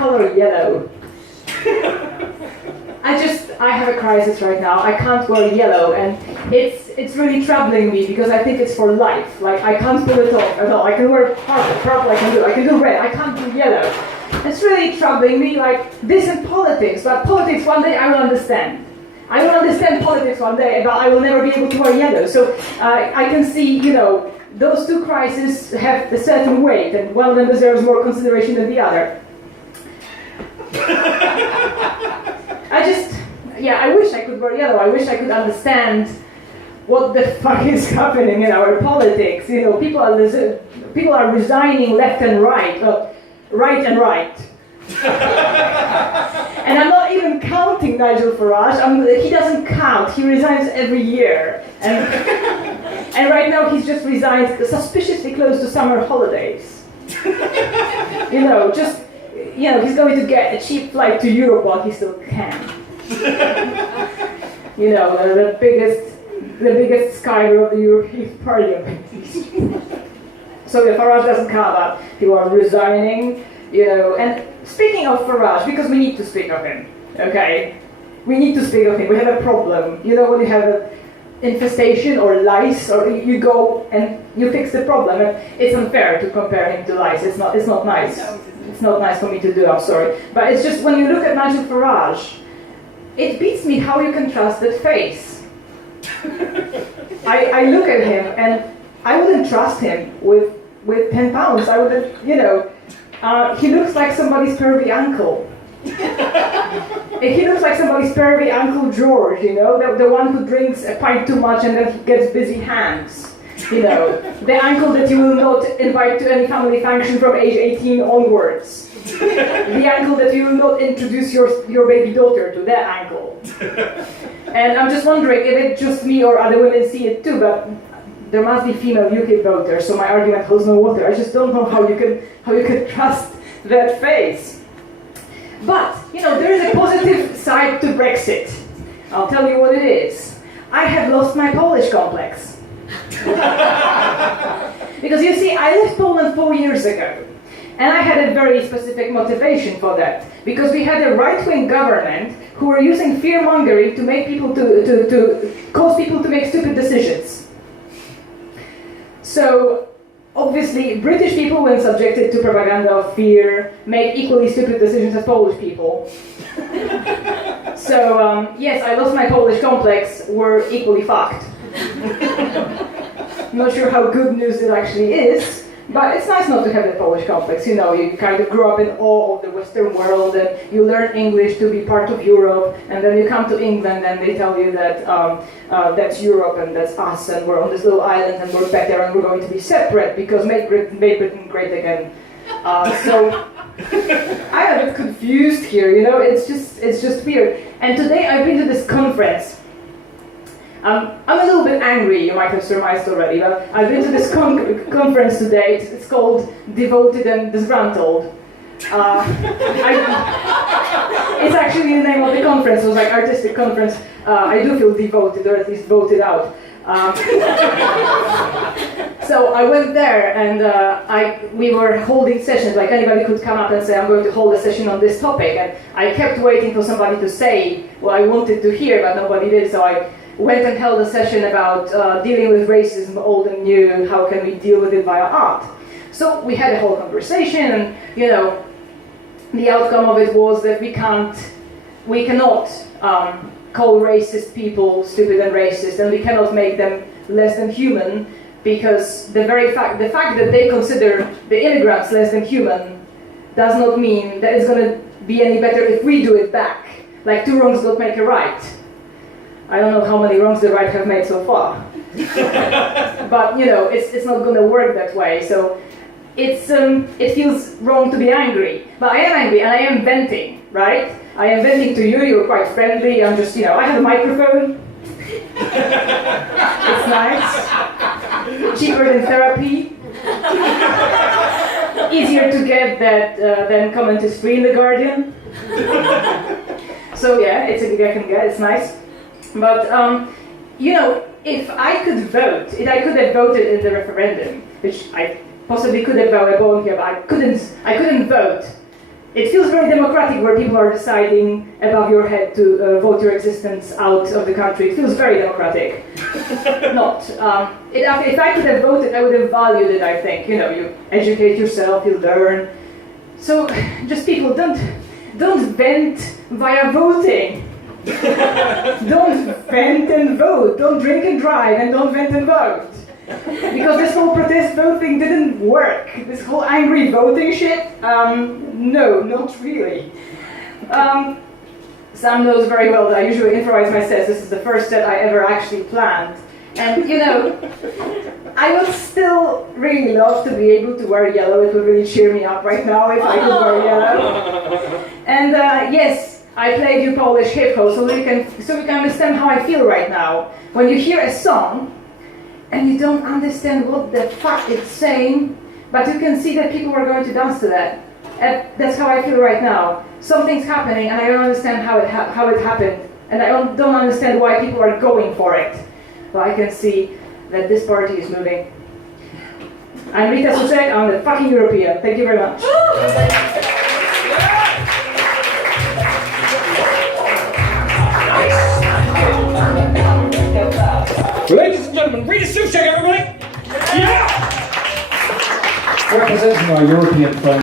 color yellow. I have a crisis right now. I can't wear yellow, and it's really troubling me because I think it's for life. Like, I can't pull it off at all. I can wear purple, I can do red, I can't do yellow. It's really troubling me, like this in politics, but politics one day I will understand. I will understand politics one day, but I will never be able to wear yellow. So I can see, those two crises have a certain weight, and one of them deserves more consideration than the other. I wish I could wear yellow. I wish I could understand what the fuck is happening in our politics. People are resigning left and right, right and right. And I'm not even counting Nigel Farage. He doesn't count. He resigns every year. And right now he's just resigned suspiciously close to summer holidays. He's going to get a cheap flight to Europe while he still can. The biggest skier of the European Parliament. So Farage doesn't count that. People are resigning, and speaking of Farage, because we need to speak of him, okay? We need to speak of him. We have a problem. When you have an infestation or lice, or you go and you fix the problem. And it's unfair to compare him to lice. It's not nice. It's not nice for me to do, I'm sorry. But it's just when you look at Nigel Farage, it beats me how you can trust that face. I look at him and I wouldn't trust him with £10. I wouldn't, he looks like somebody's pervy uncle. He looks like somebody's pervy Uncle George, the one who drinks a pint too much and then gets busy hands. The uncle that you will not invite to any family function from age 18 onwards. The uncle that you will not introduce your baby daughter to, that uncle. And I'm just wondering if it's just me or other women see it too, but there must be female UKIP voters, so my argument holds no water. I just don't know how you can trust that face. But, there is a positive side to Brexit. I'll tell you what it is. I have lost my Polish complex. Because you see, I left Poland 4 years ago. And I had a very specific motivation for that. Because we had a right-wing government who were using fear-mongering to make people to cause people to make stupid decisions. So, obviously, British people, when subjected to propaganda of fear, make equally stupid decisions as Polish people. So, yes, I lost my Polish complex, we're equally fucked. Not sure how good news it actually is, but it's nice not to have the Polish complex. You kind of grow up in awe of the Western world, and you learn English to be part of Europe, and then you come to England and they tell you that that's Europe and that's us, and we're on this little island and we're better and we're going to be separate because make Britain great again. So I'm a bit confused here, it's just weird. And today I've been to this conference. I'm a little bit angry, you might have surmised already, but I've been to this conference today. It's called Devoted and Disgruntled. It's actually the name of the conference. It was like artistic conference. I do feel devoted, or at least voted out. So I went there and we were holding sessions, like anybody could come up and say, I'm going to hold a session on this topic. And I kept waiting for somebody to say what I wanted to hear, but nobody did, so I went and held a session about dealing with racism, old and new, how can we deal with it via art. So we had a whole conversation, and the outcome of it was that we cannot call racist people stupid and racist, and we cannot make them less than human, because the fact that they consider the immigrants less than human does not mean that it's going to be any better if we do it back. Like, two wrongs don't make a right. I don't know how many wrongs the right have made so far. But, it's not going to work that way. So it feels wrong to be angry. But I am angry, and I am venting, right? I am venting to you, you're quite friendly. I'm just, I have a microphone. It's nice. Cheaper than therapy. Easier to get than comment is free in The Guardian. So yeah, it's a gig I can get, it's nice. But, if I could vote, if I could have voted in the referendum, which I possibly could have voted here, but I couldn't vote, It feels very democratic where people are deciding above your head to vote your existence out of the country. It feels very democratic. Not. If I could have voted, I would have valued it, I think. You know, you educate yourself, you learn. So, just people, don't vent via voting. Don't vent and vote. Don't drink and drive, and don't vent and vote. Because this whole protest vote thing didn't work. This whole angry voting shit, no, not really. Sam knows very well that I usually improvise my sets. This is the first set I ever actually planned. And you know, I would still really love to be able to wear yellow. It would really cheer me up right now if I could wear yellow. And yes, I played you Polish hip hop so you can understand how I feel right now. When you hear a song, and you don't understand what the fuck it's saying, but you can see that people are going to dance to that. And that's how I feel right now. Something's happening, and I don't understand how it happened, and I don't understand why people are going for it. But I can see that this party is moving. I'm Rita Suchek, I'm the fucking European. Thank you very much. Ladies and gentlemen, Rita Suchek, everybody! Yeah! Representing our European friends.